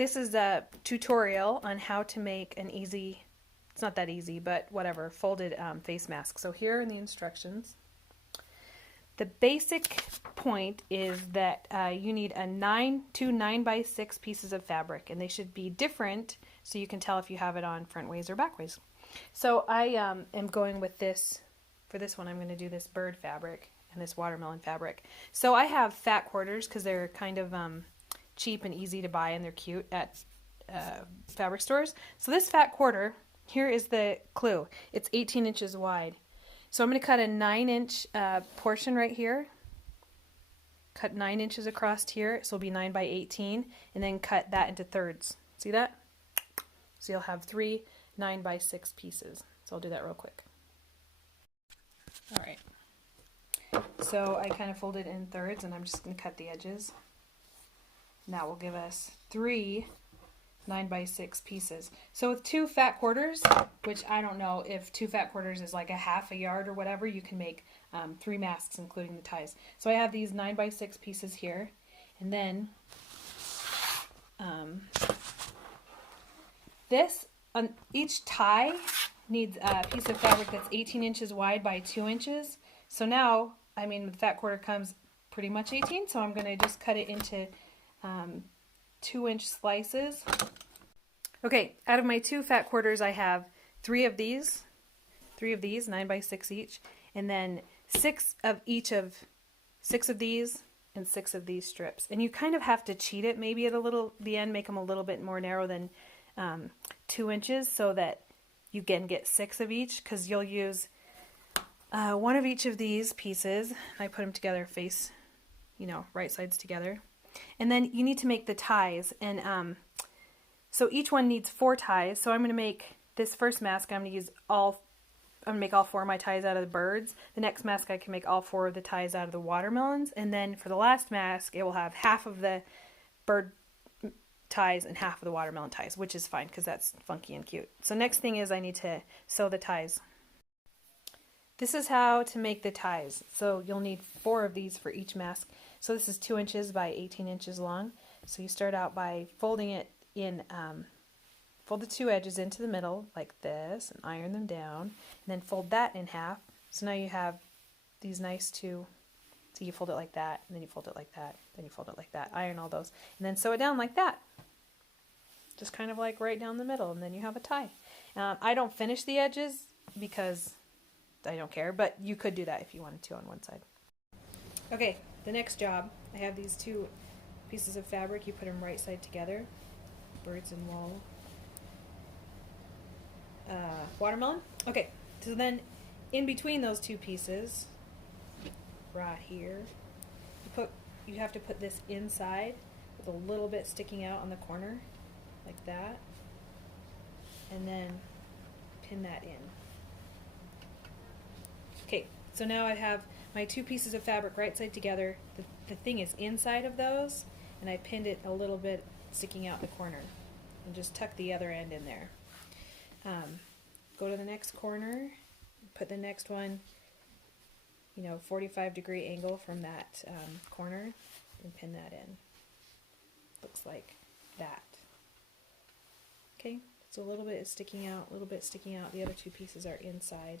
this is a tutorial on how to make an easy, it's not that easy, but whatever, folded face mask. So here are the instructions. The basic point is that you need two 9x6 pieces of fabric, and they should be different so you can tell if you have it on front ways or back ways. So I am going with this, for this one I'm going to do this bird fabric and this watermelon fabric. So I have fat quarters because they're kind of cheap and easy to buy, and they're cute at fabric stores. So this fat quarter, here is the clue. It's 18 inches wide. So I'm going to cut a 9-inch portion right here. Cut 9 inches across here, so it'll be 9 by 18, and then cut that into thirds. See that? So you'll have 3 9x6 pieces. So I'll do that real quick. All right. So I kind of fold it in thirds, and I'm just going to cut the edges. And that will give us 3 9x6 pieces. So with 2 fat quarters, which I don't know if 2 fat quarters is like a half a yard or whatever, you can make 3 masks including the ties. So I have these 9x6 pieces here, and then this on each tie needs a piece of fabric that's 18 inches wide by 2 inches. So now, I mean, the fat quarter comes pretty much 18, so I'm going to just cut it into 2-inch slices. Okay, out of my 2 fat quarters, I have 3 of these, 9x6 each, and then 6 of these, and 6 of these strips. And you kind of have to cheat it maybe at the end, make them a little bit more narrow than 2 inches, so that you can get 6 of each, because you'll use 1 of each of these pieces. I put them together face, right sides together. And then you need to make the ties, and so each one needs 4 ties. So I'm going to make this first mask, I'm going to make all 4 of my ties out of the birds. The next mask I can make all 4 of the ties out of the watermelons, and then for the last mask it will have half of the bird ties and half of the watermelon ties, which is fine because that's funky and cute. So next thing is I need to sew the ties. This is how to make the ties. So you'll need 4 of these for each mask. So this is 2 inches by 18 inches long. So you start out by folding it in, fold the 2 edges into the middle like this and iron them down, and then fold that in half. So now you have these nice 2, so you fold it like that, and then you fold it like that, then you fold it like that, iron all those, and then sew it down like that. Just kind of like right down the middle, and then you have a tie. I don't finish the edges because I don't care, but you could do that if you wanted to on one side. Okay, the next job, I have these 2 pieces of fabric. You put them right side together, birds and watermelon. Okay, so then in between those 2 pieces, right here, you have to put this inside with a little bit sticking out on the corner, like that, and then pin that in. Okay, so now I have my 2 pieces of fabric right side together. The thing is inside of those, and I pinned it a little bit sticking out the corner, and just tuck the other end in there. Go to the next corner, put the next one, 45-degree angle from that corner, and pin that in. Looks like that. Okay, so a little bit is sticking out, a little bit sticking out. The other 2 pieces are inside.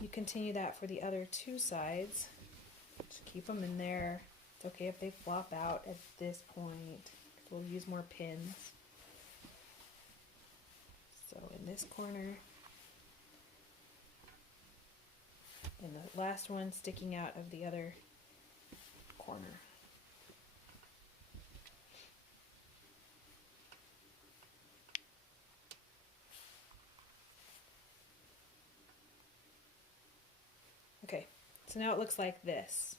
You continue that for the other 2 sides. Just keep them in there. It's okay if they flop out at this point. We'll use more pins. So in this corner, and the last one sticking out of the other corner. Okay, so now it looks like this,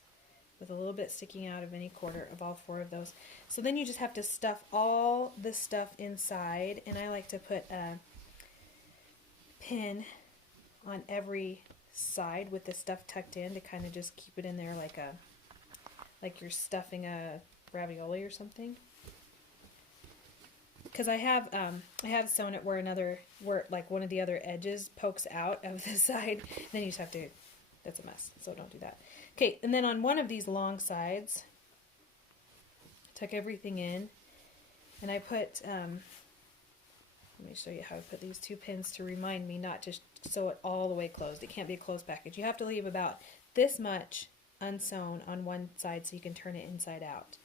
with a little bit sticking out of any quarter of all 4 of those. So then you just have to stuff all the stuff inside, and I like to put a pin on every side with the stuff tucked in to kind of just keep it in there like you're stuffing a ravioli or something. Because I have sewn it where like one of the other edges pokes out of the side. Then you just have to, that's a mess, so don't do that. Okay, and then on one of these long sides, tuck everything in, And I put, let me show you how I put these 2 pins to remind me not to sew it all the way closed. It can't be a closed package. You have to leave about this much unsewn on one side so you can turn it inside out.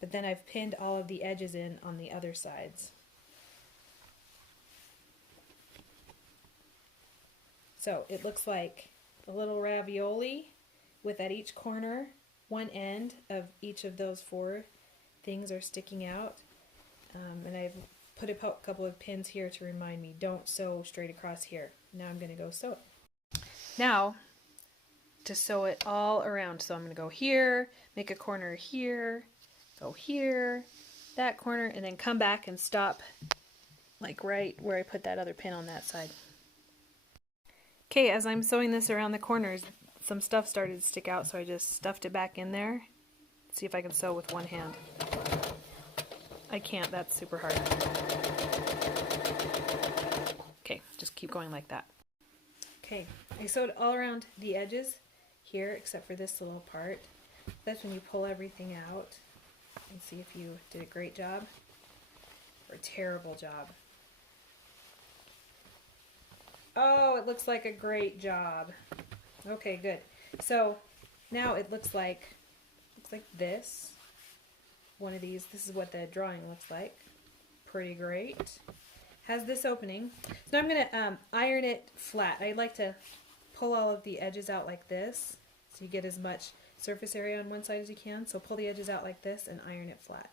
But then I've pinned all of the edges in on the other sides. So it looks like a little ravioli with at each corner, one end of each of those 4 things are sticking out. And I've put a couple of pins here to remind me, don't sew straight across here. Now I'm going to go sew it. Now, to sew it all around. So I'm going to go here, make a corner here, go here, that corner, and then come back and stop like right where I put that other pin on that side. Okay, as I'm sewing this around the corners, some stuff started to stick out, so I just stuffed it back in there. See if I can sew with one hand. I can't, that's super hard. Okay, just keep going like that. Okay, I sewed all around the edges here, except for this little part. That's when you pull everything out and see if you did a great job or a terrible job. Oh, it looks like a great job. Okay, good. So now it looks like this. One of these. This is what the drawing looks like. Pretty great. Has this opening. So now I'm going to iron it flat. I like to pull all of the edges out like this so you get as much surface area on one side as you can. So pull the edges out like this and iron it flat.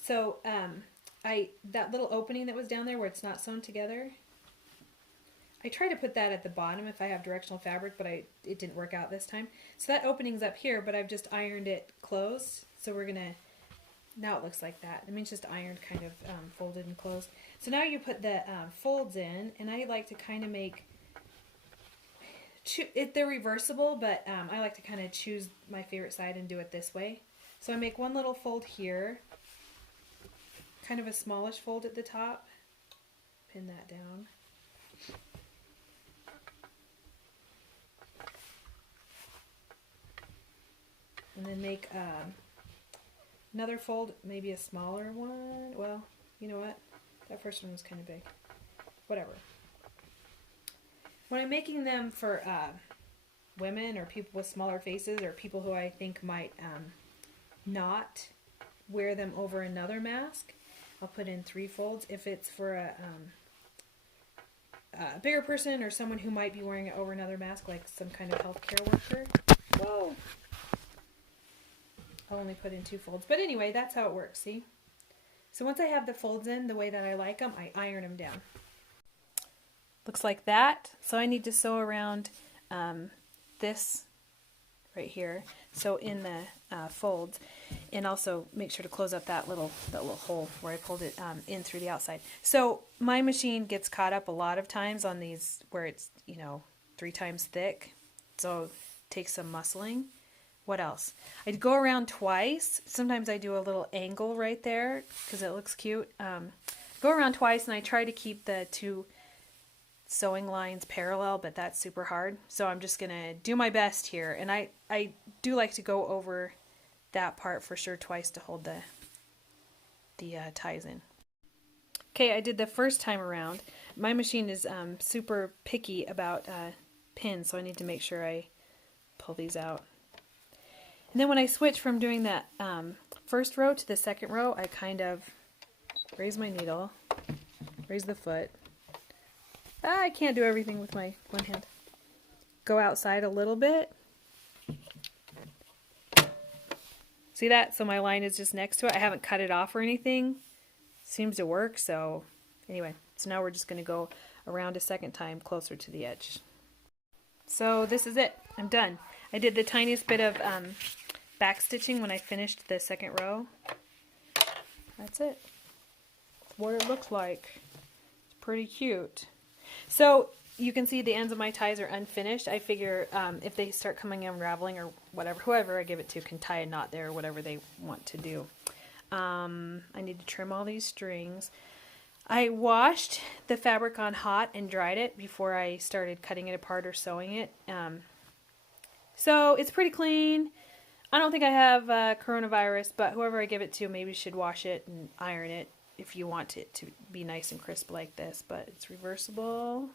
So that little opening that was down there where it's not sewn together, I try to put that at the bottom if I have directional fabric, but it didn't work out this time. So that opening's up here, but I've just ironed it closed. So we're gonna, now it looks like that. I mean, it's just ironed, kind of folded and closed. So now you put the folds in, and I like to kind of make, they're reversible, but I like to kind of choose my favorite side and do it this way. So I make one little fold here, kind of a smallish fold at the top, pin that down. And then make another fold, maybe a smaller one. Well, you know what? That first one was kind of big. Whatever. When I'm making them for women or people with smaller faces or people who I think might not wear them over another mask, I'll put in 3 folds. If it's for a bigger person or someone who might be wearing it over another mask, like some kind of healthcare worker, whoa! I'll only put in 2 folds. But anyway, that's how it works, see? So once I have the folds in the way that I like them, I iron them down. Looks like that. So I need to sew around this right here. So in the folds, and also make sure to close up that little hole where I pulled it in through the outside. So my machine gets caught up a lot of times on these where it's, 3 times thick. So it takes some muscling. What else? I'd go around twice. Sometimes I do a little angle right there because it looks cute. Go around twice, and I try to keep the 2 sewing lines parallel, but that's super hard. So I'm just going to do my best here. And I do like to go over that part for sure twice to hold the ties in. Okay, I did the first time around. My machine is super picky about pins, so I need to make sure I pull these out. And then when I switch from doing that first row to the second row, I kind of raise my needle, raise the foot. I can't do everything with my one hand. Go outside a little bit. See that? So my line is just next to it. I haven't cut it off or anything. Seems to work, so anyway. So now we're just going to go around a second time closer to the edge. So this is it. I'm done. I did the tiniest bit of back stitching when I finished the second row. That's it. That's what it looks like. It's pretty cute. So you can see the ends of my ties are unfinished. I figure if they start coming unraveling or whatever, whoever I give it to can tie a knot there or whatever they want to do. I need to trim all these strings. I washed the fabric on hot and dried it before I started cutting it apart or sewing it. So it's pretty clean. I don't think I have coronavirus, but whoever I give it to maybe should wash it and iron it if you want it to be nice and crisp like this. But it's reversible,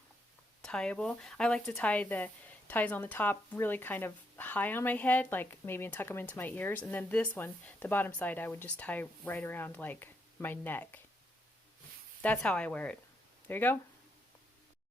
tieable. I like to tie the ties on the top really kind of high on my head, like maybe and tuck them into my ears. And then this one, the bottom side, I would just tie right around like my neck. That's how I wear it. There you go.